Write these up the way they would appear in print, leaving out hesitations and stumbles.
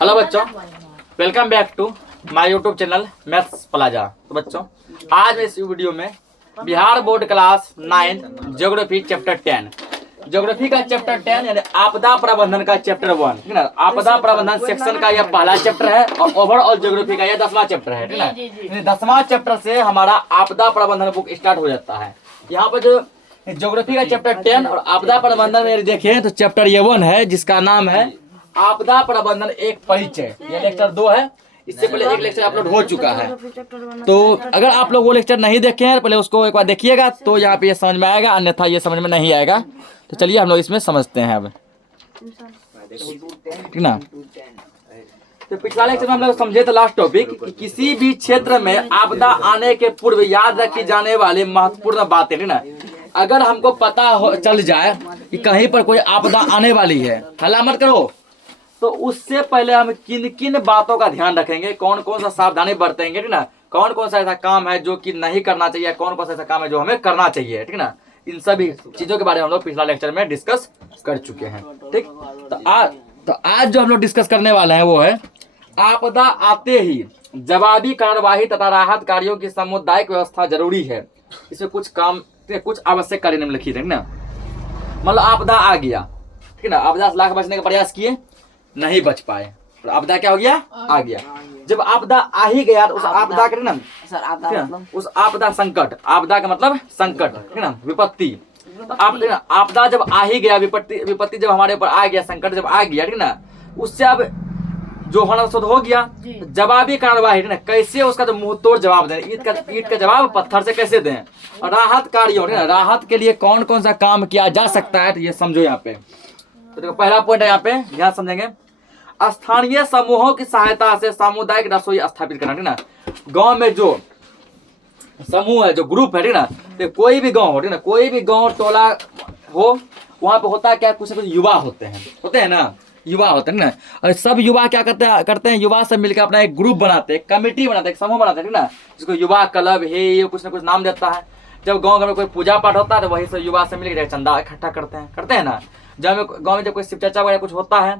Hello बच्चों, welcome back to my YouTube channel Maths Plaza. तो बच्चों, आज मैं इस वीडियो में Bihar board class 9 geography chapter 10 geography का चैप्टर 10 यानी आपदा प्रबंधन का चैप्टर 1, ठीक ना। आपदा प्रबंधन सेक्शन का यह पहला चैप्टर है और ओवरऑल ज्योग्राफी का यह 10वां चैप्टर है, ठीक ना। 10वां चैप्टर से हमारा आपदा प्रबंधन बुक स्टार्ट हो जाता है। यहाँ पर जो ज्योग्राफी का चैप्टर 10 और आपदा प्रबंधन में देखें तो चैप्टर ये 1 है जिसका नाम है आपदा प्रबंधन एक परिचय। ये लेक्चर 2 है। इससे पहले एक लेक्चर अपलोड हो चुका है, तो अगर आप लोग वो लेक्चर नहीं देखे हैं पहले उसको एक बार देखिएगा तो यहाँ पे ये समझ में आएगा, अन्यथा ये समझ में नहीं आएगा। तो चलिए हम लोग इसमें समझते हैं अब, ठीक ना। तो पिछला लेक्चर में हम लोग समझे थे लास्ट टॉपिक कि किसी भी क्षेत्र में आपदा आने के पूर्व याद रखी जाने वाली महत्वपूर्ण बातें, ठीक ना। अगर हमको पता चल जाए कि कहीं पर कोई आपदा आने वाली है, हल्ला मत करो, तो उससे पहले हम किन किन बातों का ध्यान रखेंगे, कौन कौन सा सावधानी बरतेंगे, ठीक ना। कौन कौन सा ऐसा काम है जो कि नहीं करना चाहिए, कौन कौन सा ऐसा काम है जो हमें करना चाहिए, ठीक ना। इन सभी चीजों के बारे में हम लोग पिछला लेक्चर में डिस्कस कर चुके हैं, ठीक। तो आज जो हम लोग डिस्कस करने वाले हैं वो है आपदा आते ही जवाबी कार्यवाही तथा राहत कार्यों की सामुदायिक व्यवस्था जरूरी है। इसमें कुछ काम, कुछ आवश्यक कार्य निम्नलिखित है, ना। मतलब आपदा आ गया, ठीक ना। आपदा से लाख बचने का प्रयास किए, नहीं बच पाए, तो आपदा क्या हो गया, आ गया। जब आपदा आ ही गया तो उस आपदा के, ना सर, उस आपदा संकट, आपदा का मतलब संकट, ठीक ना, विपत्ति। तो आपदा जब आ ही गया, विपत्ति जब हमारे ऊपर आ गया, संकट जब आ गया, ठीक ना, उससे अब जो होना शुद्ध हो गया, जवाबी कार्यवाही, ना, कैसे उसका जो मुंह तोड़ जवाब दें, ईंट का जवाब पत्थर से कैसे दें। राहत कार्यों, राहत के लिए कौन कौन सा काम किया जा सकता है, तो ये समझो यहाँ पे। तो देखो पहला पॉइंट है यहाँ पे, ध्यान समझेंगे। स्थानीय समूहों की सहायता से सामुदायिक रसोई स्थापित करना, ठीक ना। गांव में जो समूह है, जो ग्रुप है, ठीक ना, तो कोई भी गांव हो, ठीक ना, कोई भी गांव टोला हो, वहां पे होता क्या, कुछ ना कुछ युवा होते हैं ना, युवा होते हैं ना। और सब युवा क्या करते हैं, युवा सब मिलकर अपना एक ग्रुप बनाते हैं, कमेटी बनाते हैं, एक समूह बनाते हैं, ठीक ना, जिसको युवा क्लब है, ये कुछ ना कुछ नाम देता है। जब गाँव में कोई पूजा पाठ होता है तो वही सब युवा से मिलकर चंदा इकट्ठा करते हैं ना। जब गाँव में जब कोई शिव चर्चा वगैरह कुछ होता है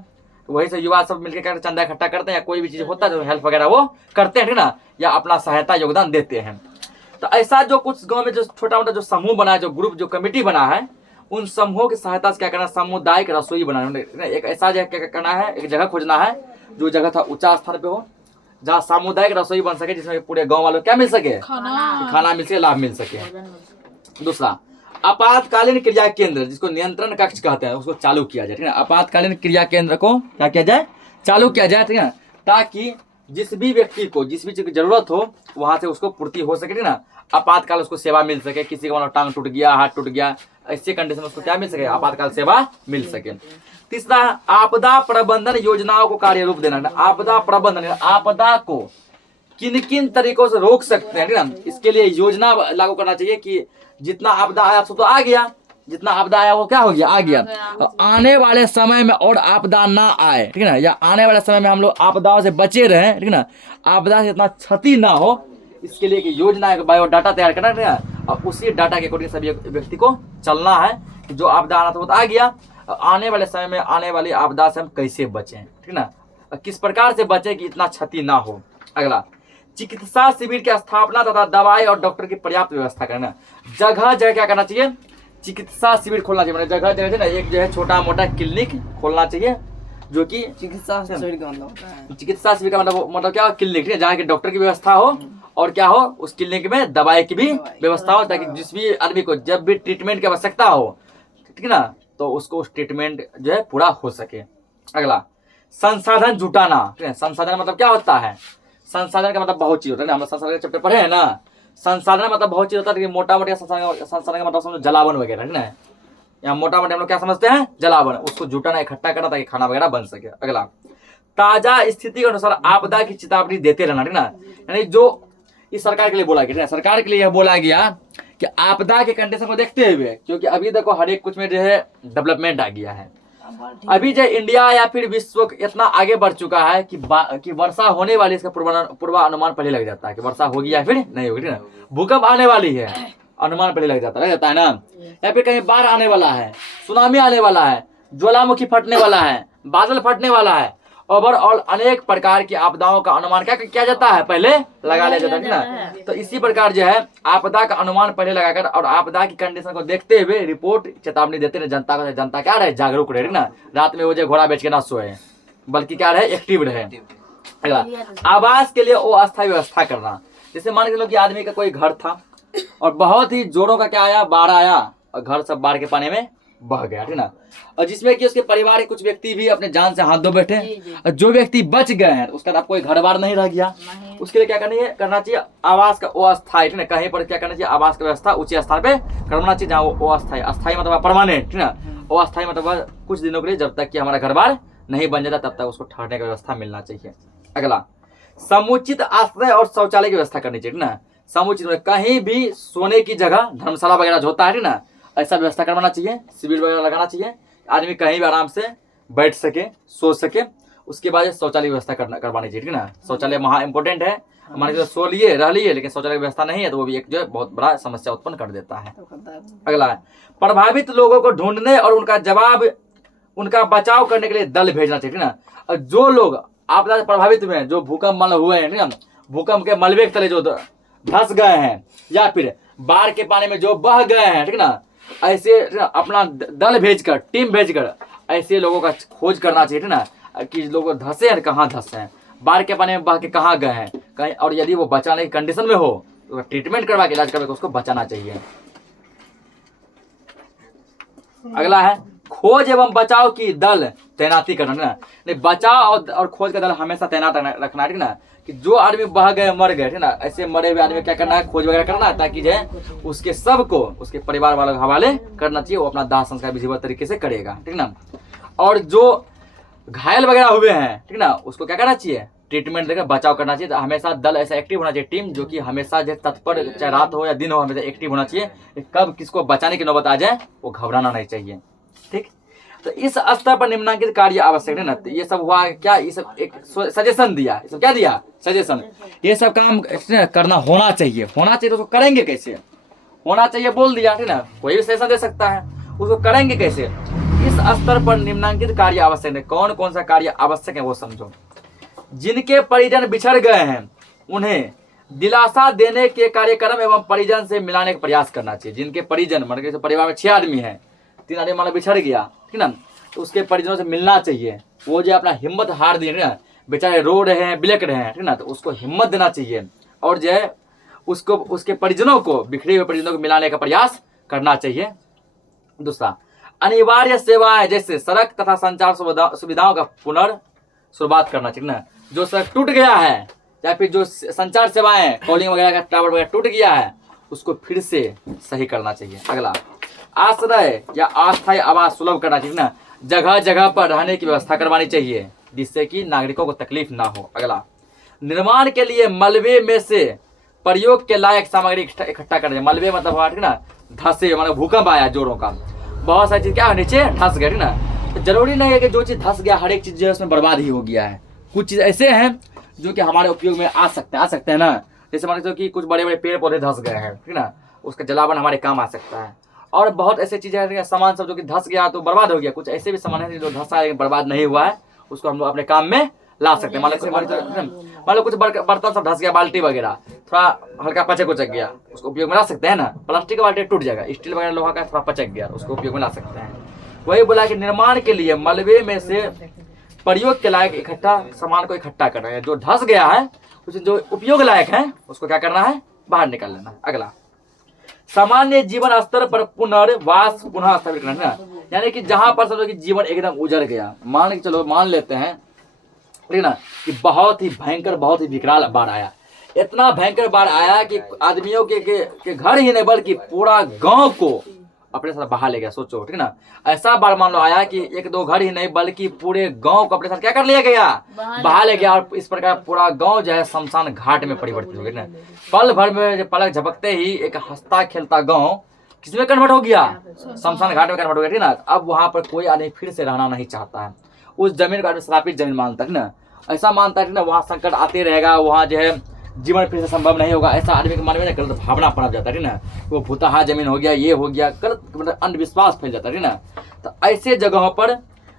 तो वही से युवा सब मिलकर चंदा इकट्ठा करते हैं, या कोई भी चीज होता है जो हेल्प वगैरह वो करते हैं, ठीक ना, या अपना सहायता योगदान देते हैं। तो ऐसा जो कुछ गांव में जो छोटा मोटा जो समूह बना है, जो ग्रुप, जो कमेटी बना है, उन समूहों की सहायता से क्या करना, सामुदायिक रसोई बनाना। एक ऐसा जगह क्या करना है, एक जगह खोजना है जो जगह था ऊंचा स्थान पे हो, जहाँ सामुदायिक रसोई बन सके, जिसमें पूरे गाँव वालों क्या मिल सके, खाना मिल सके, लाभ मिल सके। दूसरा, आपातकालीन क्रिया केंद्र, जिसको नियंत्रण कक्ष कहते हैं, उसको चालू किया जाए, ठीक है। आपातकालीन क्रिया केंद्र को क्या किया जाए, चालू किया जाए, ठीक है, ताकि जिस भी व्यक्ति को जिस भी चीज की जरूरत हो वहां से उसको पूर्ति हो सके, ठीक ना। आपातकाल उसको सेवा मिल सके, किसी का मतलब टांग टूट गया, हाथ टूट गया, ऐसे कंडीशन में उसको क्या मिल सके, आपातकाल सेवा मिल सके। तीसरा, आपदा प्रबंधन योजनाओं को कार्य रूप देना। आपदा प्रबंधन, आपदा को किन किन तरीकों से रोक सकते हैं, ठीक ना, इसके लिए योजना लागू करना चाहिए कि जितना आपदा आया तो आ गया, जितना आपदा आया वो क्या हो गया, आ गया। आने वाले समय में और आपदा ना आए, ठीक है ना, या आने वाले समय में हम लोग आपदाओं से बचे रहे, ठीक है ना, आपदा से इतना क्षति ना हो, इसके लिए एक योजना, एक बायोडाटा तैयार करना, ठीक है। और उसी डाटा के अकॉर्डिंग सभी व्यक्ति को चलना है कि जो आपदा आना था वो तो आ गया, आने वाले समय में आने वाली आपदा से हम कैसे बचें, ठीक ना, किस प्रकार से बचें कि इतना क्षति ना हो। अगला, चिकित्सा शिविर की स्थापना तथा दवाई और डॉक्टर की पर्याप्त व्यवस्था करना। जगह जगह क्या करना चाहिए, चिकित्सा शिविर खोलना चाहिए, मतलब जगह जगह ना एक जो है छोटा मोटा क्लिनिक खोलना चाहिए, जो कि चिकित्सा शिविर का मतलब क्या, क्लिनिक, ठीक है, जहाँ की डॉक्टर की व्यवस्था हो और क्या हो, उस क्लिनिक में दवाई की भी व्यवस्था हो, ताकि जिस भी आदमी को जब भी ट्रीटमेंट की आवश्यकता हो, ठीक है ना, तो उसको उस ट्रीटमेंट जो है पूरा हो सके। अगला, संसाधन जुटाना, ठीक है। संसाधन मतलब क्या होता है, संसाधन का मतलब बहुत चीज होता है ना, हम संसाधन का चैप्टर पढ़े हैं ना। संसाधन मतलब बहुत चीज होता है, मोटा मोटा संसाधन का मतलब समझो जलावन वगैरह, ठीक है। यहाँ मोटा मोटा हम लोग क्या समझते हैं, जलावन, उसको जुटाना, इकट्ठा करना ताकि खाना वगैरह बन सके। अगला, ताजा स्थिति के अनुसार आपदा की चेतावनी देते रहना, ठीक ना। यानी जो इस सरकार के लिए बोला गया, सरकार के लिए यह बोला गया कि आपदा के कंडीशन को देखते हुए, क्योंकि अभी देखो हर एक कुछ में जो है डेवलपमेंट आ गया है, अभी जो इंडिया या फिर विश्व इतना आगे बढ़ चुका है कि वर्षा होने वाली, इसका पूर्वानुमान पहले लग जाता है कि वर्षा होगी या फिर नहीं होगी, ठीक ना। भूकंप आने वाली है, अनुमान पहले लग जाता है ना, या फिर कहीं बाढ़ आने वाला है, सुनामी आने वाला है, ज्वालामुखी फटने वाला है, बादल फटने वाला है, ओवरऑल अनेक प्रकार की आपदाओं का अनुमान क्या किया जाता है, पहले लगा लिया जाता है ना। तो इसी प्रकार जो है आपदा का अनुमान पहले लगाकर और आपदा की कंडीशन को देखते हुए रिपोर्ट चेतावनी देते रहे जनता को, जनता क्या रहे, जागरूक रहे ना, रात में वो जो घोड़ा बेच के ना सोए, बल्कि क्या रहे, एक्टिव रहे। अगला, आवास के लिए वो अस्थायी व्यवस्था करना। जैसे मान के चलो कि आदमी का कोई घर था और बहुत ही जोरों का क्या आया, बाढ़ आया और घर सब बाढ़ के पानी में बह गया, ठीक ना। और जिसमें कि उसके परिवार के कुछ व्यक्ति भी अपने जान से हाथ धो बैठे, और जो व्यक्ति बच गए हैं उसका अब कोई घर बार नहीं रह गया, उसके लिए क्या करना चाहिए, आवास का वो अस्थायी, ठीक ना, कहीं पर क्या करना चाहिए, आवास की व्यवस्था ऊंचे स्थान पे करना चाहिए जहाँ वो अस्थायी, अस्थायी मतलब परमानेंट, ठीक ना, वो अस्थायी मतलब कुछ दिनों के लिए, जब तक कि हमारा घर बार नहीं बन जाता तब तक उसको ठहरने की व्यवस्था मिलना चाहिए। अगला, समुचित आश्रय और शौचालय की व्यवस्था करनी चाहिए ना। समुचित कहीं भी सोने की जगह, धर्मशाला वगैरह जो होता है ना, ऐसा व्यवस्था करवाना चाहिए, शिविर वगैरह लगाना चाहिए, आदमी कहीं भी आराम से बैठ सके, सो सके। उसके बाद शौचालय की व्यवस्था करवानी चाहिए, ठीक ना। शौचालय महा इंपॉर्टेंट है, हमारे जो सो लिए रह लिए लेकिन शौचालय की व्यवस्था नहीं है तो वो भी एक जो है बहुत बड़ा समस्या उत्पन्न कर देता है। अगला है, प्रभावित लोगों को ढूंढने और उनका बचाव करने के लिए दल भेजना चाहिए, ठीक ना। और जो लोग आपदा से प्रभावित हुए हैं, जो भूकंप हुए हैं, भूकंप के मलबे के तले जो धंस गए हैं या फिर बाढ़ के पानी में जो बह गए हैं, ठीक ना, ऐसे अपना दल भेजकर, टीम भेजकर ऐसे लोगों का खोज करना चाहिए, ठीक ना, कि लोग धंसे हैं, कहाँ धंसे हैं, बाढ़ के पानी में बह के कहाँ गए हैं कहीं, और यदि वो बचाने की कंडीशन में हो तो ट्रीटमेंट करवा के इलाज करके उसको बचाना चाहिए। अगला है, खोज एवं बचाव की दल तैनाती करना, नहीं, बचाव और खोज का दल हमेशा तैनात रखना, ठीक ना, कि जो आदमी बह गए, मर गए, ठीक ना, ऐसे मरे हुए आदमी क्या करना है, खोज वगैरह करना है, ताकि जो है उसके सब को उसके परिवार वालों के हवाले करना चाहिए, वो अपना दाह संस्कार विधिवत तरीके से करेगा, ठीक ना। और जो घायल वगैरह हुए हैं, ठीक ना, उसको क्या करना चाहिए, ट्रीटमेंट देकर बचाव करना चाहिए। तो हमेशा दल ऐसा एक्टिव होना चाहिए, टीम जो कि हमेशा जो तत्पर, चाहे रात हो या दिन हो, हमेशा एक्टिव होना चाहिए। कब किसको बचाने की नौबत आ जाए वो घबराना नहीं चाहिए, ठीक। तो इस स्तर पर निम्नांकित कार्य आवश्यक है ना। तो ये सब हुआ क्या, ये सब एक सजेशन दिया, ये सब क्या दिया, सजेशन, ये सब काम करना होना चाहिए तो उसको करेंगे कैसे, होना चाहिए बोल दिया, ठीक ना, कोई भी सजेशन दे सकता है, उसको करेंगे कैसे। इस स्तर पर निम्नांकित कार्य आवश्यक है, कौन कौन सा कार्य आवश्यक है वो समझो। जिनके परिजन बिछड़ गए हैं उन्हें दिलासा देने के कार्यक्रम एवं परिजन से मिलाने का प्रयास करना चाहिए। जिनके परिजन, मान के परिवार में 6 आदमी है, 3 आदमी मान बिछड़ गया, ठीक ना, तो उसके परिजनों से मिलना चाहिए। वो जो अपना हिम्मत हार दिए ना, बेचारे रो रहे हैं, बिलक रहे हैं, ठीक ना, तो उसको हिम्मत देना चाहिए और जो है उसको, उसके परिजनों को, बिखरे हुए परिजनों को मिलाने का प्रयास करना चाहिए। दूसरा, अनिवार्य सेवाएं जैसे सड़क तथा संचार सुविधाओं का शुरुआत करना चाहिए ना। जो सड़क टूट गया है या फिर जो संचार सेवाएं, कॉलिंग वगैरह का टावर वगैरह टूट गया है, उसको फिर से सही करना चाहिए। अगला, आश्रय या अस्थायी आवास सुलभ करना चाहिए ना, जगह जगह पर रहने की व्यवस्था करवानी चाहिए जिससे कि नागरिकों को तकलीफ ना हो। अगला, निर्माण के लिए मलबे में से प्रयोग के लायक सामग्री इकट्ठा करना। मलबे मतलब हुआ, ठीक ना, धंसे, मतलब भूकंप आया जोरों का, बहुत सारी चीज क्या नीचे धंस गए, ठीक ना। तो जरूरी नहीं है कि जो चीज धंस गया हर एक चीज जो है उसमें बर्बाद ही हो गया है। कुछ चीज ऐसे हैं जो कि हमारे उपयोग में आ सकते हैं ना। जैसे मान लो कि कुछ बड़े बड़े पेड़ पौधे धंस गए हैं, ठीक ना, उसका जलावन हमारे काम आ सकता है। और बहुत ऐसे चीजें हैं, सामान सब जो कि धंस गया तो बर्बाद हो गया। कुछ ऐसे भी सामान है जो धंसा है बर्बाद नहीं हुआ है, उसको हम लोग अपने काम में ला सकते हैं। मान लो कुछ बर्तन सब धंस गया, बाल्टी वगैरह थोड़ा हल्का पचक उचक गया, उसको उपयोग में ला सकते हैं ना। प्लास्टिक का बाल्टी टूट जाएगा, स्टील वगैरह लोहा का थोड़ा पचक गया, उसको उपयोग में ला सकते हैं। वही बोला कि निर्माण के लिए मलबे में से प्रयोग के लायक इकट्ठा सामान को इकट्ठा करना है। जो धंस गया है उसमें जो उपयोग लायक है उसको क्या करना है, बाहर निकाल लेना। अगला, सामान्य जीवन स्तर पर पुनर्वास पुनः स्थापित करना है, यानी कि जहां पर समझो कि जीवन एकदम उजड़ गया, मान लेते हैं, ठीक ना, कि बहुत ही भयंकर, बहुत ही विकराल बाढ़ आया। इतना भयंकर बाढ़ आया कि आदमियों के घर ही नहीं बल्कि पूरा गांव को अपने साथ बहा ले गया। सोचो, ठीक ना, ऐसा बाढ़ मान लो आया कि 1-2 घर ही नहीं बल्कि पूरे गांव को अपने साथ क्या कर लिया गया, बहा ले गया। और इस प्रकार पूरा गांव जो है शमशान घाट में परिवर्तित हो गया। पल भर में पलक झपकते ही एक हंसता खेलता गांव किसमें कन्वर्ट हो गया, शमशान घाट में कन्वर्ट हो गया, ठीक ना। अब वहां पर कोई आदमी फिर से रहना नहीं चाहता है। उस जमीन को श्रापित जमीन मानता है ना, ऐसा मानता है ना, वहाँ संकट आते रहेगा, वहाँ जो है जीवन फिर से संभव नहीं होगा। ऐसा आदमी के मन में गलत भावना पनप जाता है ना, वो भूतहा जमीन हो गया, ये हो गया, गलत मतलब अंधविश्वास फैल जाता है ना। तो ऐसे जगहों पर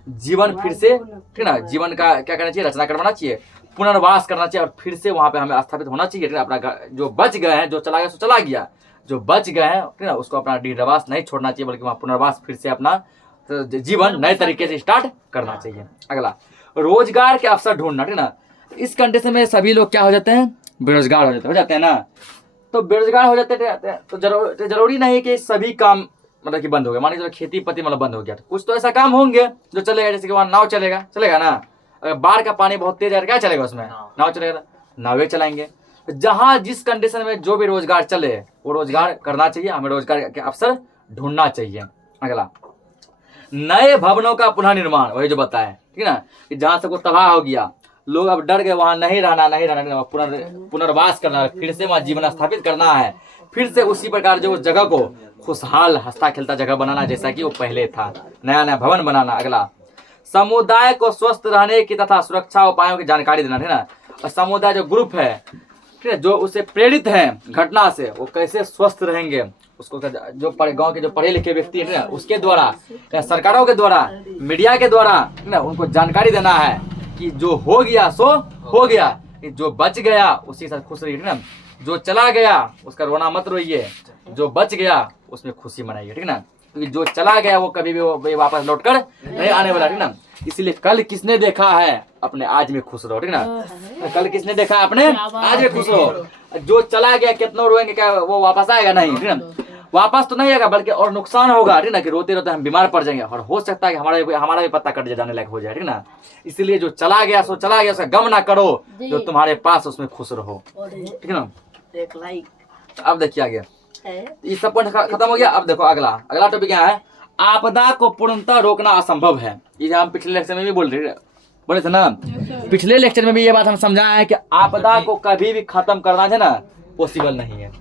जीवन फिर से, ठीक है ना, जीवन का क्या करना चाहिए, रचना करवाना चाहिए, पुनर्वास करना चाहिए और फिर से वहाँ पे हमें स्थापित होना चाहिए, ठीक है। अपना जो बच गए हैं, जो चला गया सो चला गया, जो बच गए हैं, ठीक है ना, उसको अपना डीहवास नहीं छोड़ना चाहिए, बल्कि वहाँ पुनर्वास फिर से अपना जीवन नए तरीके से स्टार्ट करना चाहिए। अगला, रोजगार के अवसर ढूंढना, ठीक है ना। इस कंडीशन में सभी लोग क्या हो जाते हैं, बेरोजगार हो जाते हैं ना। तो बेरोजगार हो जाते हैं तो जरूरी नहीं कि सभी काम मतलब कि बंद हो गया। मान लीजिए खेती पति मतलब बंद हो गया, तो कुछ तो ऐसा काम होंगे जो चलेगा, जैसे कि वहाँ नाव चलेगा ना। अगर बाढ़ का पानी बहुत तेज है क्या चलेगा उसमें, नाव चलेगा, नावे चलाएंगे। जहाँ जिस कंडीशन में जो भी रोजगार चले वो रोजगार करना चाहिए, हमें रोजगार के अवसर ढूंढना चाहिए। अगला, नए भवनों का पुनः निर्माण, वही जो बताए, ठीक है ना, कि जहाँ से वो तबाह हो गया, लोग अब डर गए, वहां नहीं रहना, पुनर्वास करना, फिर से वहां जीवन स्थापित करना है, फिर से उसी प्रकार जो उस जगह को खुशहाल हंसता खेलता जगह बनाना जैसा कि वो पहले था, नया भवन बनाना। अगला, समुदाय को स्वस्थ रहने की तथा सुरक्षा उपायों की जानकारी देना, है ना। और समुदाय जो ग्रुप है, ठीक है, जो उसे प्रेरित है घटना से, वो कैसे स्वस्थ रहेंगे, उसको जो गांव के जो पढ़े लिखे व्यक्ति है ना, उसके द्वारा, सरकारों के द्वारा, मीडिया के द्वारा, ना, उनको जानकारी देना है कि जो हो गया सो हो गया, जो बच गया उसी के साथ खुश रहिए, ठीक है ना। जो चला गया उसका रोना मत रोइए, जो बच गया उसमें खुशी मनाइए, ठीक है ना, क्योंकि जो चला गया वो कभी भी वापस लौट कर नहीं आने वाला, ठीक ना। इसलिए कल किसने देखा है अपने आज में खुश रहो, ठीक ना। कल किसने देखा है अपने आज में खुश रहो। जो चला गया कितना रोएंगे, क्या वो वापस आएगा नहीं, ठीक ना। वापस तो नहीं आएगा बल्कि और नुकसान होगा, ठीक ना, कि रोते रोते हम बीमार पड़ जाएंगे और हो सकता है कि हमारा भी पत्ता कट जाने लायक हो जाए, ठीक ना। इसलिए जो चला गया सो चला गया, उसका गम ना करो, जो तुम्हारे पास उसमें खुश रहो, ठीक है ना। अब देखिए आगे, ये सब पॉइंट खत्म हो गया। अब देखो अगला टॉपिक क्या है, आपदा को पूर्णतः रोकना असंभव है। ये हम पिछले लेक्चर में भी बोले थे ना, पिछले लेक्चर में भी ये बात हम समझाया है कि आपदा को कभी भी खत्म करना है ना पॉसिबल नहीं है।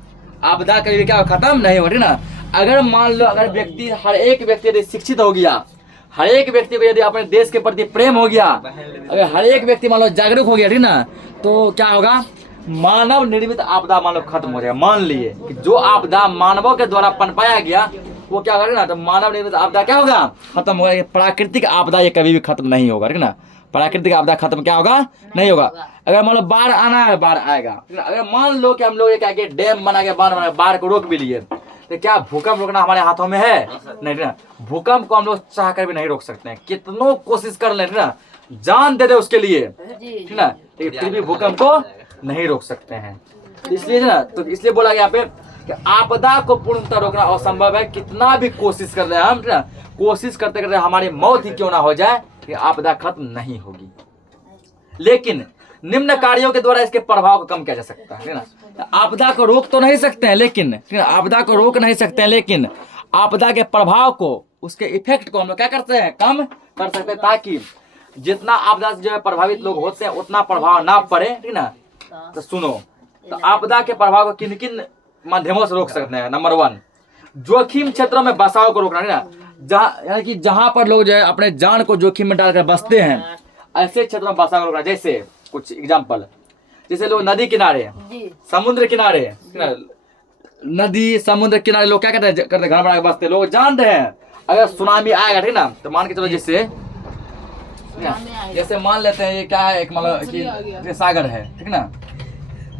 आपदा कभी भी क्या खत्म नहीं हो रही ना। अगर मान लो अगर व्यक्ति, हर एक व्यक्ति यदि शिक्षित हो गया, हर एक व्यक्ति को यदि अपने देश के प्रति प्रेम हो गया, अगर हर एक व्यक्ति मान लो जागरूक हो गया, ठीक ना, तो क्या होगा, मानव निर्मित आपदा मान लो खत्म हो जाएगा। मान लिए कि जो आपदा मानवों के द्वारा पनपाया गया वो क्या होगा ना, तो मानव निर्मित आपदा क्या होगा, खत्म होगा। ये प्राकृतिक आपदा ये कभी भी खत्म नहीं होगा, ठीक ना। प्राकृतिक आपदा खत्म क्या होगा, नहीं होगा। अगर मान लो बाढ़ आना है, बाढ़ आएगा। अगर मान लो कि हम लोग क्या किए, डैम बना के बांध बना बाढ़ को रोक भी लिए, तो क्या भूकंप रोकना हमारे हाथों में है, नहीं ना। भूकंप को हम लोग चाह कर भी नहीं रोक सकते हैं, कितनों कोशिश कर ले, ना, जान दे दे उसके लिए, ठीक ना, लेकिन फिर भी भूकंप को नहीं रोक सकते हैं। इसलिए ना, तो इसलिए बोला गया यहाँ पे कि आपदा को पूर्णतः रोकना असंभव है। कितना भी कोशिश कर रहे हैं हम, ना, कोशिश करते करते हमारी मौत ही क्यों ना हो जाए, कि आपदा खत्म नहीं होगी। लेकिन निम्न कार्यों के द्वारा इसके प्रभाव को कम किया जा सकता है ना। आपदा को रोक तो नहीं सकते हैं, लेकिन आपदा को रोक नहीं सकते हैं, लेकिन आपदा के प्रभाव को, उसके इफेक्ट को हम लोग क्या करते हैं, कम कर सकते हैं, ताकि जितना आपदा से जो है प्रभावित लोग होते हैं उतना प्रभाव ना पड़े, ठीक ना। तो सुनो, तो आपदा के प्रभाव को किन किन माध्यमों से रोक सकते हैं। नंबर 1, जोखिम क्षेत्रों में बसाव को रोकना, है ना। जहाँ यानी कि जहाँ पर लोग जो है अपने जान को जोखिम में डालकर बसते हैं, ऐसे क्षेत्रों में बसाव को रोकना। जैसे कुछ एग्जाम्पल, जैसे लोग नदी किनारे, समुद्र किनारे, नदी समुद्र किनारे लोग क्या करते हैं, घर बना के बसते। लोग जान रहे हैं अगर सुनामी आएगा, ठीक ना, तो मान के चलो जैसे मान लेते हैं ये क्या है, एक मतलब कि सागर है, ठीक ना,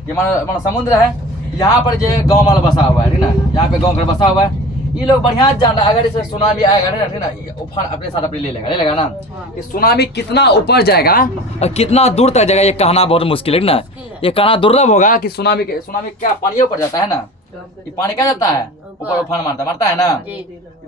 ये मान समुद्र है, यहाँ पर जो गाँव वाला बसा हुआ है, ठीक ना, यहाँ पे गाँव घर बसा हुआ है। ये लोग बढ़िया जान रहा है अगर इसे सुनामी आएगा ना, ठीक ना, उफान अपने साथ अपने ले लेगा ना। कि सुनामी कितना ऊपर जाएगा और कितना दूर तक जाएगा ये कहना बहुत मुश्किल है ना। ये कहना दुर्लभ होगा कि सुनामी क्या पानी ऊपर जाता है ना, ये पानी क्या जाता है ऊपर, उफान मारता है ना।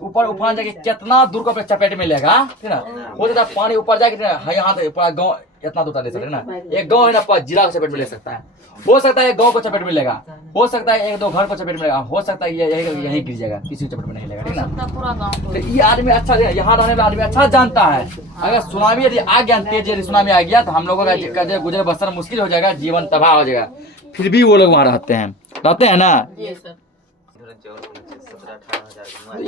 ऊपर उफान जाके कितना दूर को अपने चपेट में लेगा, ठीक ना। हो जाता है पानी ऊपर जाके यहाँ पूरा गाँव इतना दूर ले सकता है ना। एक गाँव है ना जिला को चपेट में ले सकता है, हो सकता है एक गाँव को चपेट में लेगा, हो सकता है 1-2 घर को चपेट में लेगा, हो सकता है यही गिर जाएगा, किसी चपेट में नहीं लेगा, ठीक ना। तो ये आदमी अच्छा, यहाँ रहने वाला आदमी अच्छा जानता है अगर सुनामी यदि आ गया, तेज यदि सुनामी आ गया, तो हम लोगों का गुजर बसर मुश्किल हो जाएगा, जीवन तबाह हो जाएगा। फिर भी वो लोग वहाँ रहते हैं ना।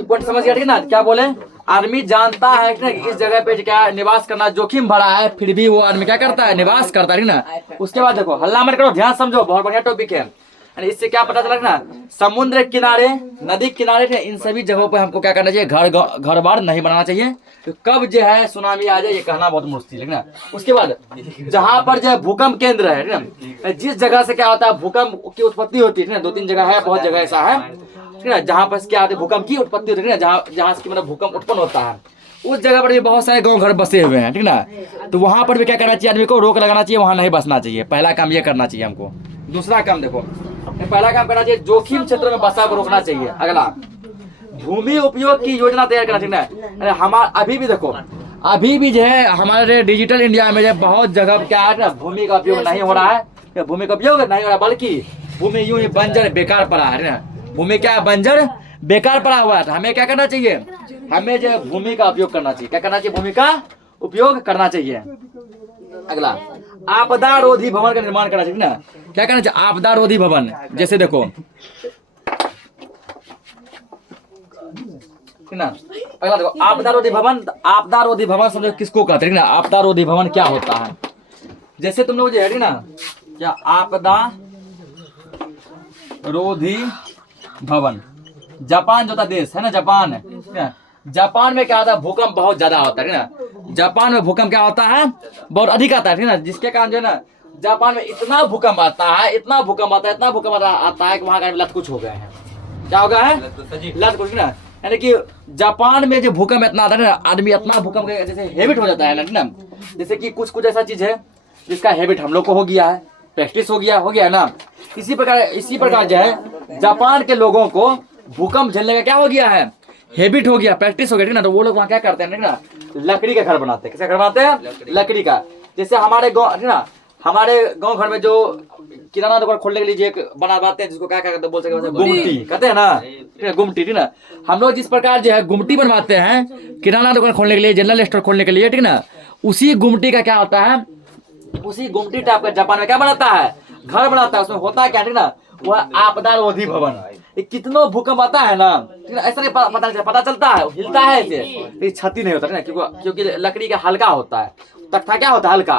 पॉइंट समझ गया, ठीक ना। क्या बोले, आदमी जानता है कि इस जगह पे क्या निवास करना जोखिम भरा है, फिर भी वो आदमी क्या करता है, निवास करता है, ठीक ना। उसके बाद देखो, हल्ला मत करो, ध्यान समझो, बहुत बढ़िया टॉपिक है। यानी इससे क्या पता चला ना, समुद्र किनारे, नदी किनारे थे, इन सभी जगहों पर हमको क्या करना चाहिए, घर बार नहीं बनाना चाहिए। तो कब जो है सुनामी आ जाए ये कहना बहुत मुश्किल है ना। उसके बाद जहाँ पर जो है भूकंप केंद्र है ना, जिस जगह से क्या होता है भूकंप की उत्पत्ति होती है ना, 2-3 जगह है, बहुत जगह ऐसा है ठीक है, जहाँ पर क्या होता है भूकंप की उत्पत्ति होती है ना, जहाँ से मतलब भूकंप उत्पन्न होता है, उस जगह पर भी बहुत सारे गांव घर बसे हुए हैं ठीक ना। तो वहां पर भी क्या करना चाहिए, आदमी को रोक लगाना चाहिए, वहां नहीं बसना चाहिए। पहला काम ये करना चाहिए हमको। दूसरा काम देखो, पहला काम करना चाहिए जोखिम क्षेत्रों में बसा को रोकना चाहिए। अगला, भूमि उपयोग की योजना तैयार करना चाहिए ना। हमारा अभी भी देखो, अभी भी जो है हमारे डिजिटल इंडिया में जो बहुत जगह क्या है ना, भूमि का उपयोग नहीं हो रहा है, भूमि का उपयोग नहीं हो रहा, बल्कि भूमि यूं ही बंजर बेकार पड़ा है ना। भूमि क्या है, बंजर बेकार पड़ा हुआ है। हमें क्या करना चाहिए, हमें जो भूमि का उपयोग करना चाहिए। क्या करना चाहिए, भूमि का उपयोग करना चाहिए। अगला, आपदा रोधी भवन का निर्माण करना चाहिए ना। क्या करना चाहिए, आपदा रोधी भवन। जैसे देखो ना, अगला देखो आपदा रोधी भवन। आपदा रोधी भवन समझो किसको कहते हैं ना, आपदा रोधी भवन क्या होता है। जैसे तुम लोग जो है ना, क्या आपदा रोधी भवन, जापान जो था देश है ना, जापान में क्या होता है, भूकंप बहुत ज्यादा होता है ना। जापान में भूकंप क्या होता है, बहुत अधिक आता है ना, जिसके कारण जो है ना जापान में इतना भूकंप आता है, इतना भूकंप आता है, इतना भूकंप आता है कि वहां का लत कुछ हो गए हैं। क्या हो गया है, लत कुछ ना। यानी कि जापान में जो भूकंप इतना आता है ना, आदमी इतना भूकंप जैसे हैबिट हो जाता है ना। जैसे कि कुछ ऐसा चीज है जिसका हैबिट हम लोग को हो गया है, प्रैक्टिस हो गया ना। इसी प्रकार जो है जापान के लोगों को भूकंप झेलने का क्या हो गया है, हैबिट हो गया, प्रैक्टिस हो गया ठीक ना। तो वो लोग वहाँ क्या करते हैं ना, लकड़ी का घर बनाते हैं। कैसे घर बनाते हैं, लकड़ी का। जैसे हमारे गाँव ना, हमारे गाँव घर में जो किराना दुकान खोलने के लिए एक बनाते हैं, जिसको क्या कहते हैं, बोल सकते हैं गुमटी कहते हैं ना, गुमटी ठीक ना। हम लोग जिस प्रकार जो है गुमटी बनवाते हैं किराना दुकान खोलने के लिए, जनरल स्टोर खोलने के लिए ठीक ना, उसी गुमटी का क्या होता है, उसी गुमटी टाइप का जापान में क्या बनाता है, घर बनाता है। उसमें होता है क्या ठीक ना, वह आपदा रोधी भवन। कितनों भूकंप आता है ना, ऐसा नहीं पता चलता है, हिलता है ऐसे, क्षति नहीं होता है ना, क्योंकि लकड़ी का हल्का होता है, तख्ता क्या होता है हल्का।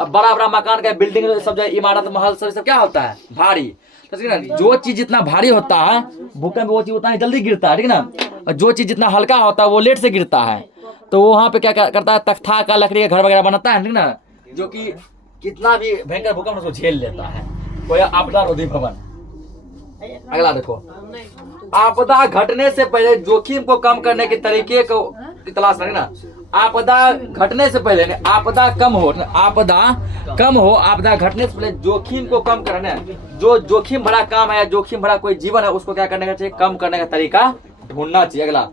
अब बड़ा मकान का बिल्डिंग सब इमारत महल सब क्या होता है, भारी। तो जो चीज जितना भारी होता है भूकंप, वो चीज उतना ही जल्दी गिरता है ठीक ना। और जो चीज जितना हल्का होता है वो लेट से गिरता है। तो वहाँ पे क्या करता है, तख्ता का लकड़ी का घर वगैरह बनाता है ठीक ना, जो कि कितना भी भयंकर भूकंप उसको झेल लेता है। वो आपदा रोधी भवन। अगला देखो, आपदा घटने से पहले जोखिम को कम करने के तरीके को तलाश करें ना। आपदा घटने से पहले, आपदा कम हो, आपदा घटने से पहले जोखिम को कम करना। जो जोखिम भरा काम है, जोखिम भरा कोई जीवन है, उसको क्या करने का चाहिए, कम करने का तरीका ढूंढना चाहिए। अगला,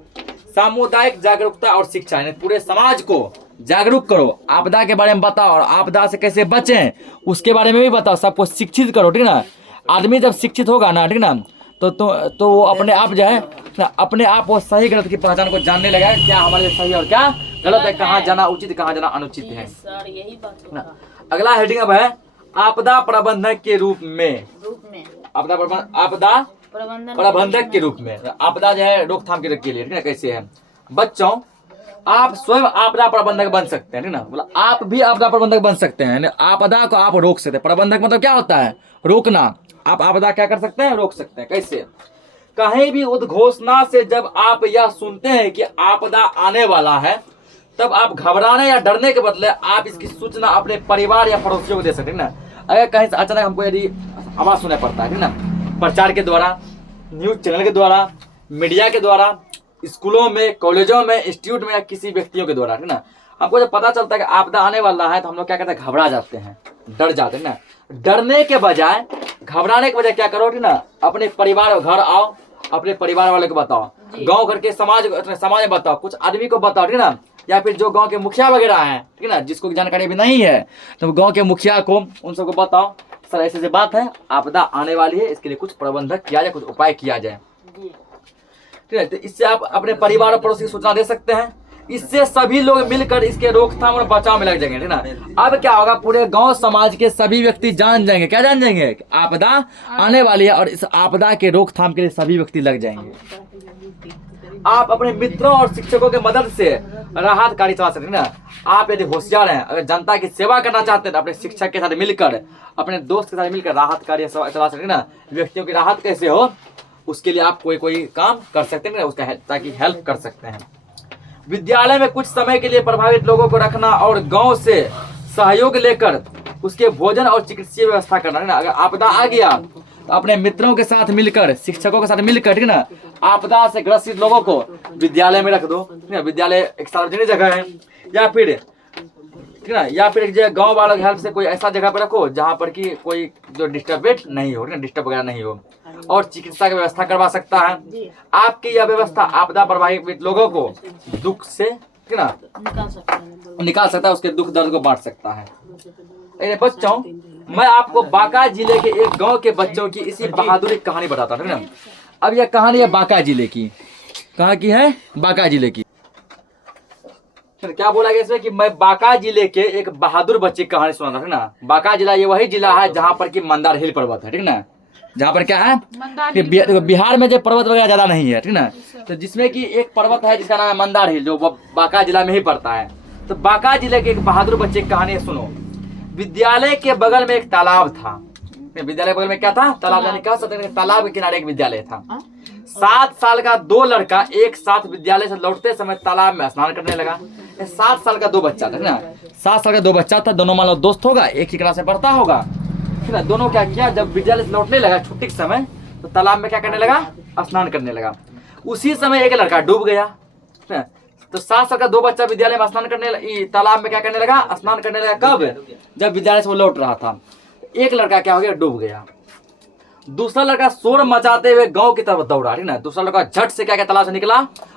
सामुदायिक जागरूकता और शिक्षा, पूरे समाज को जागरूक करो, आपदा के बारे में बताओ, और आपदा से कैसे बचें उसके बारे में भी बताओ, सबको शिक्षित करो ठीक ना। आदमी जब शिक्षित होगा ना ठीक ना, तो वो अपने आप जो है ना, अपने आप वो सही गलत की पहचान को जानने लगा, क्या हमारे सही और क्या गलत है, कहाँ जाना उचित कहाँ जाना अनुचित है ना। अगला हेडिंग अब है आपदा प्रबंधक के रूप में। आपदा प्रबंधक के रूप में, आपदा जो है रोकथाम के लिए ठीक है, कैसे है। बच्चों, आप स्वयं आपदा प्रबंधक बन सकते हैं ठीक ना, मतलब आप भी आपदा प्रबंधक बन सकते हैं। आपदा को आप रोक सकते हैं। प्रबंधक मतलब क्या होता है, रोकना। आप आपदा क्या कर सकते हैं, रोक सकते हैं। कैसे, कहीं भी उद्घोषणा से जब आप यह सुनते हैं कि आपदा आने वाला है, तब आप घबराने या डरने के बदले आप इसकी सूचना अपने परिवार या पड़ोसियों को दे सकते हैं ना। अगर कहीं से अचानक हमको यदि आवाज सुनाई पड़ता है ठीक ना, प्रचार के द्वारा, न्यूज चैनल के द्वारा, मीडिया के द्वारा, स्कूलों में, कॉलेजों में, इंस्टीट्यूट में, या किसी व्यक्तियों के द्वारा ठीक ना, हमको जब पता चलता है कि आपदा आने वाला है, तो हम लोग क्या कहते हैं, घबरा जाते हैं, डर जाते हैं ना। डरने के बजाय, घबराने के बजाय क्या करो ठीक ना, अपने परिवार घर आओ, अपने परिवार वाले को बताओ, गांव घर के समाज में बताओ, कुछ आदमी को बताओ ठीक ना, या फिर जो गांव के मुखिया वगैरह हैं ठीक ना, जिसको जानकारी भी नहीं है, तो गांव के मुखिया को, उन सबको बताओ, सर ऐसे बात है, आपदा आने वाली है, इसके लिए कुछ प्रबंधक किया जाए, कुछ उपाय किया जाए ठीक है। तो इससे आप अपने परिवार और पड़ोसी की सूचना दे सकते हैं। इससे सभी लोग मिलकर इसके रोकथाम और बचाव में लग जाएंगे ठीक ना। अब क्या होगा, पूरे गांव समाज के सभी व्यक्ति जान जाएंगे, क्या जान जाएंगे, आपदा आने वाली है, और इस आपदा के रोकथाम के लिए सभी व्यक्ति लग जाएंगे। आप अपने मित्रों और शिक्षकों के मदद से राहत कार्य चला सकते हैं ना। आप यदि होशियार हैं, अगर जनता की सेवा करना चाहते हैं तो अपने शिक्षक के साथ मिलकर, अपने दोस्त के साथ मिलकर राहत कार्य चला सकते हैं ना। व्यक्तियों की राहत कैसे हो उसके लिए आप कोई काम कर सकते हैं ना, उसका ताकि हेल्प कर सकते हैं। विद्यालय में कुछ समय के लिए प्रभावित लोगों को रखना और गांव से सहयोग लेकर उसके भोजन और चिकित्सीय व्यवस्था करना है ना। अगर आपदा आ गया तो अपने मित्रों के साथ मिलकर, शिक्षकों के साथ मिलकर, ठीक ना, आपदा से ग्रसित लोगों को विद्यालय में रख दो, ठीक है। विद्यालय एक सार्वजनिक जगह है, या फिर ठीक ना, या फिर एक जगह गाँव वालों की हेल्प से कोई ऐसा जगह पर रखो जहाँ पर कि कोई जो डिस्टर्बेड नहीं हो, डिस्टर्ब वगैरह नहीं हो, और चिकित्सा की व्यवस्था करवा सकता है। आपकी यह व्यवस्था आपदा प्रभावित लोगों को दुख से, ठीक ना, निकाल सकता है, उसके दुख दर्द को बांट सकता है। बच्चों, मैं आपको बांका जिले के एक गांव के बच्चों की इसी बहादुरी कहानी बताता हूँ ना। अब यह कहानी है बांका जिले की। कहाँ की है? बांका जिले की। क्या बोला गया इसमें कि मैं बांका जिले के एक बहादुर बच्चे की कहानी सुना था ना। बांका जिला ये वही जिला है जहाँ पर कि मंदार हिल पर्वत है, ठीक ना, जहाँ पर क्या है कि बिहार में जो पर्वत वगैरह ज्यादा नहीं है, ठीक ना, तो जिसमें कि एक पर्वत है जिसका नाम है मंदार हिल, जो बांका जिला में ही पड़ता है। तो बांका जिले के एक बहादुर बच्चे की कहानी सुनो। विद्यालय के बगल में एक तालाब था। विद्यालय के बगल में क्या था? तालाब। यानी कह सकते हैं तालाब के किनारे एक विद्यालय था। 7 साल का 2 लड़का एक साथ विद्यालय से लौटते समय तालाब में स्नान करने लगा। 7 साल का 2 बच्चा था ना, 7 साल का 2 बच्चा था, दोनों मान लो दोस्त होगा, एक ही क्लास में पढ़ता होगा, ठीक है। दोनों क्या किया, जब विद्यालय से लौटने लगा छुट्टी के समय, तो तालाब में क्या करने लगा? स्नान करने लगा। उसी समय एक लड़का डूब गया। तो 7 साल का 2 बच्चा विद्यालय में स्नान करने, तालाब में क्या करने लगा? स्नान करने लगा। कब? जब विद्यालय से वो लौट रहा था। एक लड़का क्या हो गया? डूब गया। दूसरा लड़का शोर मचाते हुए गांव की तरफ दौड़ा, ठीक ना। दूसरा लड़का झट से क्या तालाब से निकला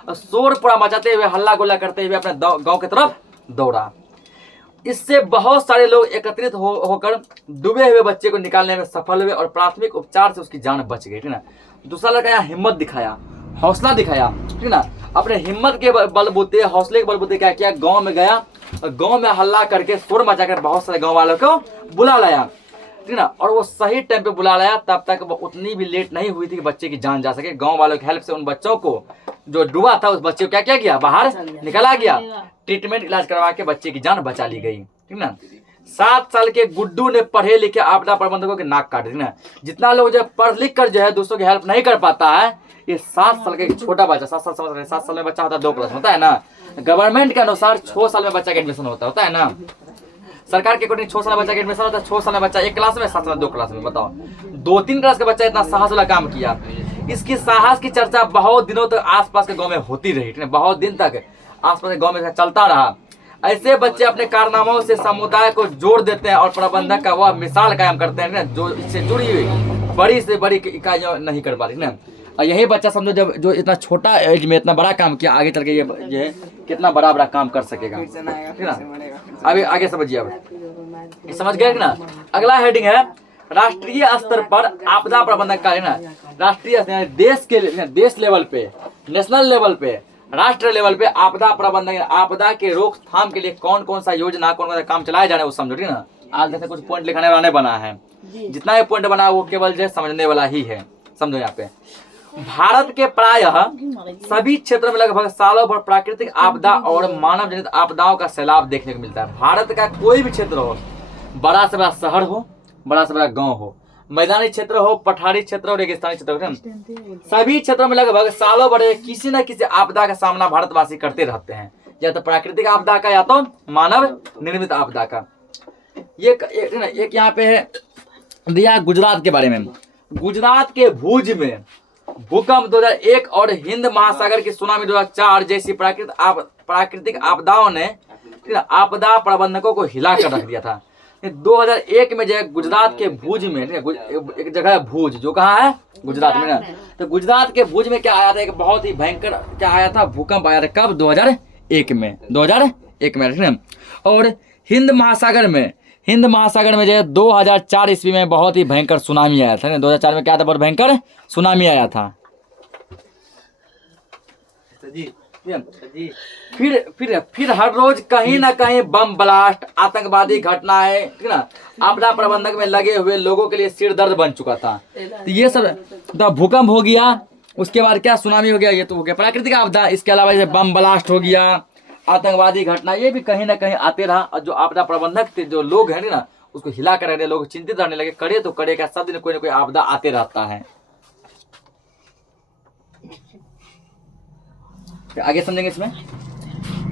और शोर पूरा मचाते हुए, हल्ला गुल्ला करते हुए अपने गांव की तरफ दौड़ा। इससे बहुत सारे लोग एकत्रित होकर डूबे हुए बच्चे को निकालने में सफल हुए और प्राथमिक उपचार से उसकी जान बच गई, ठीक ना। दूसरा लड़का यहाँ हिम्मत दिखाया, हौसला दिखाया, ठीक ना। अपने हिम्मत के बलबूते, हौसले के बलबूते क्या किया, गांव में गया और गांव में हल्ला करके शोर मचाकर बहुत सारे गांव वालों को बुला लाया, ठीक ना। और वो सही टाइम पे बुला लाया, तब तक वो उतनी भी लेट नहीं हुई थी कि बच्चे की जान जा सके। गांव वालों की हेल्प से उन बच्चों को, जो डूबा था उस बच्चे को क्या किया, बाहर निकला गया। ट्रीटमेंट इलाज करवा के बच्चे की जान बचा ली गई, ठीक ना। 7 साल के गुड्डू ने पढ़े लिखे आपदा प्रबंधकों के नाक काटे, ठीक ना। जितना लोग जो पढ़ लिख कर जो है दूसरों की हेल्प नहीं कर पाता है, ये 7 साल का छोटा बच्चा, 7 साल में बच्चा होता है 2 क्लास होता है ना। गवर्नमेंट के अनुसार 6 साल में बच्चा का एडमिशन होता है ना। सरकार के अकॉर्डिंग 6 साल बच्चा का एडमिशन होता है। 6 साल में बच्चा 1 क्लास में, 7 साल में 2 क्लास में। बताओ, 2-3 क्लास का बच्चा इतना साहस वाला काम किया। इसकी साहस की चर्चा बहुत दिनों तक आसपास के गांव में होती रही, बहुत दिन तक आसपास के गांव में चलता रहा। ऐसे बच्चे अपने कारनामों से समुदाय को जोड़ देते हैं और प्रबंधक का वह मिसाल कायम करते हैं ना, जो इससे जुड़ी हुई बड़ी से बड़ी इकाइयां नहीं कर पा रही ना। और यही बच्चा समझो जब जो इतना छोटा एज में इतना बड़ा काम किया, आगे चल के ये कितना बड़ा काम कर सकेगा, ठीक ना। अभी आगे समझिए, अब समझ गए ना। अगला हेडिंग है राष्ट्रीय स्तर पर आपदा प्रबंधन का, है ना। राष्ट्रीय देश के, देश लेवल पे, नेशनल लेवल पे, राष्ट्र लेवल पे आपदा प्रबंधन, आपदा के रोकथाम के लिए कौन कौन सा योजना, कौन कौन सा काम चलाया जाना है वो समझो, ठीक ना। आज जैसे कुछ पॉइंट लिखाने वाला नहीं बना है, जितना भी पॉइंट बना है वो केवल जो समझने वाला ही है, समझो। यहाँ पे भारत के प्रायः सभी क्षेत्रों में लगभग सालों भर प्राकृतिक आपदा और मानव जनित आपदाओं का सैलाब देखने को मिलता है। भारत का कोई भी क्षेत्र हो, बड़ा से बड़ा शहर हो, बड़ा से बड़ा गांव हो, मैदानी क्षेत्र हो, पठारी क्षेत्र हो, रेगिस्तानी क्षेत्र हो, सभी क्षेत्रों में लगभग सालों भर किसी न किसी आपदा का सामना भारतवासी करते रहते हैं, या तो प्राकृतिक आपदा का या तो मानव निर्मित आपदा का। एक यहाँ पे है दिया गुजरात के बारे में। गुजरात के भुज में भूकंप 2001 और हिंद महासागर की सुनामी 2004 जैसी प्राकृतिक आपदाओं ने आपदा प्रबंधकों को हिला कर रख दिया था। 2001 में जो है गुजरात के भुज में, एक जगह है भुज, जो कहाँ है, गुजरात में ना। तो गुजरात के भुज में क्या आया था, एक बहुत ही भयंकर क्या आया था, भूकंप आया था। कब? 2001 में, 2001 में, ठीक है। और हिंद महासागर में जो है 2004 ईस्वी में बहुत ही भयंकर सुनामी आया था। 2004 में क्या था, बहुत भयंकर सुनामी आया था। फिर हर रोज कहीं ना कहीं बम ब्लास्ट, आतंकवादी घटनाएं, ठीक ना, आपदा प्रबंधक में लगे हुए लोगों के लिए सिर दर्द बन चुका था। तो ये सब, तो भूकंप हो गया, उसके बाद क्या सुनामी हो गया, ये तो हो गया प्राकृतिक आपदा। इसके अलावा जैसे बम ब्लास्ट हो गया, आतंकवादी घटना, ये भी कहीं ना कहीं आते रहा। और जो आपदा प्रबंधक थे, जो लोग हैं ना, उसको हिला कर रहे, लोग चिंतित रहने लगे, करे तो करे क्या, सब दिन कोई ना कोई आपदा आते रहता है। आगे समझेंगे इसमें।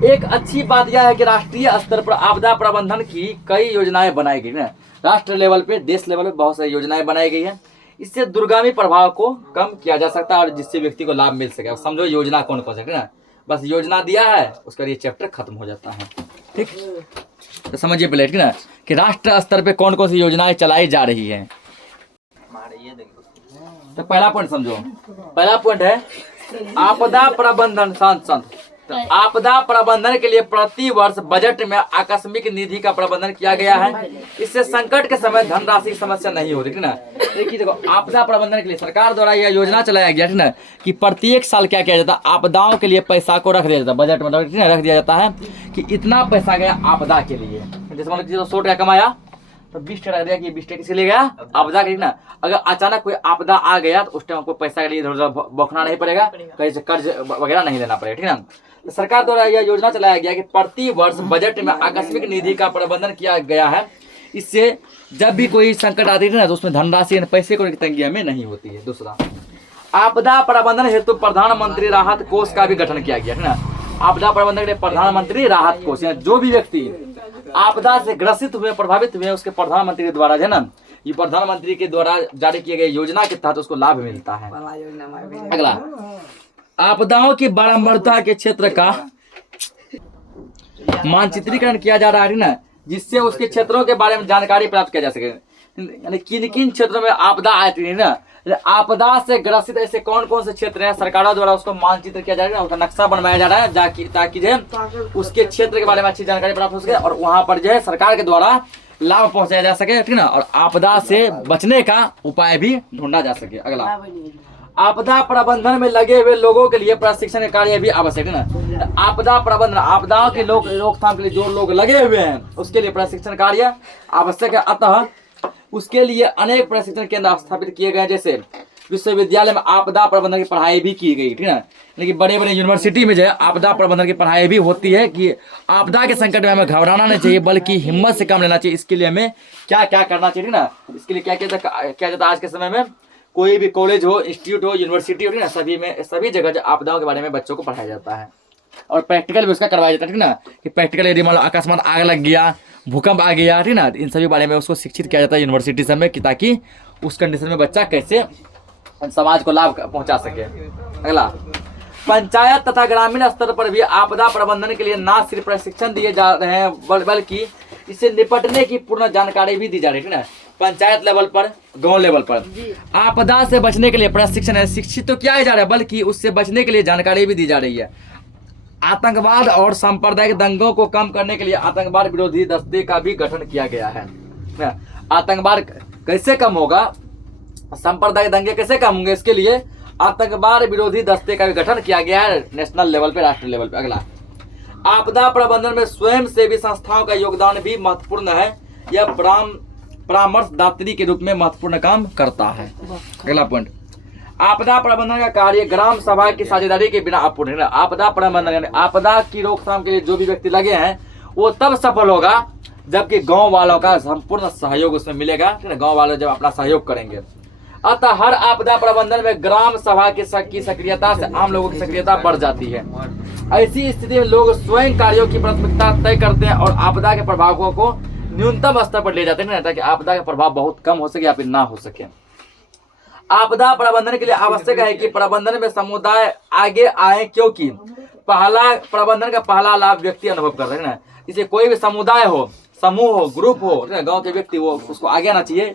एक अच्छी बात यह है कि राष्ट्रीय स्तर पर आपदा प्रबंधन की कई योजनाएं बनाई गई ना, राष्ट्र लेवल पे, देश लेवल पे बहुत सारी योजनाएं बनाई गई है। इससे दुर्गामी प्रभाव को कम किया जा सकता है और जिससे व्यक्ति को लाभ मिल सके। समझो योजना कौन कौन सी ना, बस योजना दिया है, उसका ये चैप्टर खत्म हो जाता है। ठीक, तो समझिए पहले ना कि राष्ट्र स्तर पे कौन कौन सी योजनाएं चलाई जा रही है। तो पहला पॉइंट समझो, पहला पॉइंट है आपदा प्रबंधन। शांत। तो आपदा प्रबंधन के लिए प्रति वर्ष बजट में आकस्मिक निधि का प्रबंधन किया गया है। इससे संकट के समय धनराशि की समस्या नहीं होती, ठीक ना। देखिए देखो, आपदा प्रबंधन के लिए सरकार द्वारा यह योजना चलाया गया, ठीक ना, कि प्रत्येक साल क्या किया जाता है, आपदाओं के लिए पैसा को रख दिया जाता है, बजट में रख दिया जाता है कि इतना पैसा गया आपदा के लिए। जैसे मान लो 100 टका कमाया तो 20 टका दिया कि 20 टका किसी ले गया आपदा के लिए ना। अगर अचानक कोई आपदा आ गया तो उस टाइम आपको पैसा के लिए इधर उधर बौखना नहीं पड़ेगा, कहीं से कर्ज वगैरह नहीं लेना पड़ेगा, ठीक ना। तो सरकार द्वारा यह योजना चलाया गया कि प्रति वर्ष बजट में आकस्मिक निधि का प्रबंधन किया गया है। इससे जब भी कोई संकट आती है ना, तो उसमें धनराशि पैसे को तंगी हमें नहीं होती है। दूसरा, आपदा प्रबंधन हेतु प्रधानमंत्री राहत कोष का भी गठन किया गया है ना। आपदा प्रबंधन के लिए प्रधानमंत्री राहत कोष, जो भी व्यक्ति आपदा से ग्रसित हुए, प्रभावित हुए, उसके प्रधानमंत्री द्वारा है ना, ये प्रधानमंत्री के द्वारा जारी किए गए योजना के तहत उसको लाभ मिलता है। अगला, आपदाओं की बारंबारता के क्षेत्र का मानचित्रीकरण किया जा रहा है ना, जिससे उसके क्षेत्रों के बारे में जानकारी प्राप्त किया जा सके। यानी किन किन क्षेत्रों में आपदा आती है ना, आपदा से ग्रसित ऐसे कौन कौन से क्षेत्र हैं, सरकारों द्वारा उसको मानचित्र किया जा रहा है, उसका नक्शा बनवाया जा रहा है, ताकि जो है उसके क्षेत्र के बारे में अच्छी जानकारी प्राप्त हो सके और वहां पर जो है सरकार के द्वारा लाभ पहुंचाया जा सके, ठीक ना, और आपदा से बचने का उपाय भी ढूंढा जा सके। अगला, आपदा प्रबंधन में लगे हुए लोगों के लिए प्रशिक्षण कार्य भी आवश्यक है ना। आपदा प्रबंधन, आपदाओं की रोकथाम के लिए जो लोग लगे हुए हैं उसके लिए प्रशिक्षण कार्य आवश्यक है। अतः उसके लिए अनेक प्रशिक्षण केंद्र स्थापित किए गए, जैसे विश्वविद्यालय में आपदा प्रबंधन की पढ़ाई भी की गई, ठीक है। लेकिन बड़े बड़े यूनिवर्सिटी में जो है आपदा प्रबंधन की पढ़ाई भी होती है कि आपदा के संकट में हमें घबराना नहीं चाहिए, बल्कि हिम्मत से काम लेना चाहिए। इसके लिए हमें क्या क्या करना चाहिए ना, इसके लिए क्या जाता है आज के समय में, कोई भी कॉलेज हो, इंस्टीट्यूट हो, यूनिवर्सिटी हो, ना, सभी जगह आपदाओं के बारे में बच्चों को पढ़ाया जाता है और प्रैक्टिकल भी उसका करवाया जाता है, ठीक ना, कि प्रैक्टिकल यदि मान लो अकस्मात आग लग गया, भूकंप आ गया, ठीक ना, इन सभी बारे में उसको शिक्षित किया जाता है यूनिवर्सिटी सब में, कि ताकि उस कंडीशन में बच्चा कैसे समाज को लाभ पहुंचा सके। अगला, पंचायत तथा ग्रामीण स्तर पर भी आपदा प्रबंधन के लिए न सिर्फ प्रशिक्षण दिए जा रहे हैं, बल्कि इससे निपटने की पूर्ण जानकारी भी दी जा रही है ना। पंचायत लेवल पर, गांव लेवल पर आपदा से बचने के लिए प्रशिक्षण है, शिक्षित तो किया जा रहा है, बल्कि उससे बचने के लिए जानकारी भी दी जा रही है। आतंकवाद और सांप्रदायिक दंगों को कम करने के लिए आतंकवाद विरोधी दस्ते का भी गठन किया गया है। आतंकवाद कैसे कम होगा, सांप्रदायिक दंगे कैसे कम होंगे, इसके लिए आतंकवाद विरोधी दस्ते का भी गठन किया गया है नेशनल लेवल पे, राष्ट्रीय लेवल पे। अगला, आपदा प्रबंधन में स्वयं सेवी संस्थाओं का योगदान भी महत्वपूर्ण है, यह परामर्शदात्री के रूप में महत्वपूर्ण काम करता है। अगला पॉइंट, आपदा प्रबंधन का कार्य ग्राम सभा की साझेदारी के बिना अपूर्ण है। आपदा प्रबंधन, आपदा की रोकथाम के लिए जो भी व्यक्ति लगे हैं वो तब सफल होगा जबकि गांव वालों का संपूर्ण सहयोग उसमें मिलेगा, ठीक है, गांव वाले जब अपना सहयोग करेंगे। अतः हर आपदा प्रबंधन में ग्राम सभा की सक्रियता से आम लोगों की सक्रियता बढ़ जाती है। ऐसी स्थिति में लोग स्वयं कार्यों की प्राथमिकता तय करते हैं और आपदा के प्रभावों को न्यूनतम स्तर पर ले जाते हैं, ताकि आपदा का प्रभाव बहुत कम हो सके या फिर ना हो सके। आपदा प्रबंधन के लिए आवश्यक है कि प्रबंधन में समुदाय आगे आए, क्योंकि प्रबंधन का पहला लाभ व्यक्ति अनुभव कर रहे हैं ना। इसे कोई भी समुदाय हो, समूह हो, ग्रुप हो, गांव के व्यक्ति वो उसको आगे आना चाहिए,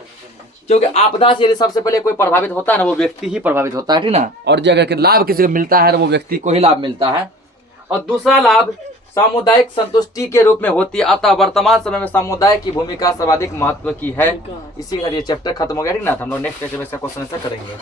क्योंकि आपदा से यदि सबसे पहले कोई प्रभावित होता है ना, वो व्यक्ति ही प्रभावित होता है, ठीक ना। और जो अगर लाभ किसी को मिलता है वो व्यक्ति को ही लाभ मिलता है। और दूसरा लाभ सामुदायिक संतुष्टि के रूप में होती है। अतः वर्तमान समय में समुदाय की भूमिका सर्वाधिक महत्व की है। इसी के साथ ये चैप्टर खत्म हो गया, ठीक ना। हम लोग नेक्स्ट लेक्चर में इसका क्वेश्चन आंसर करेंगे।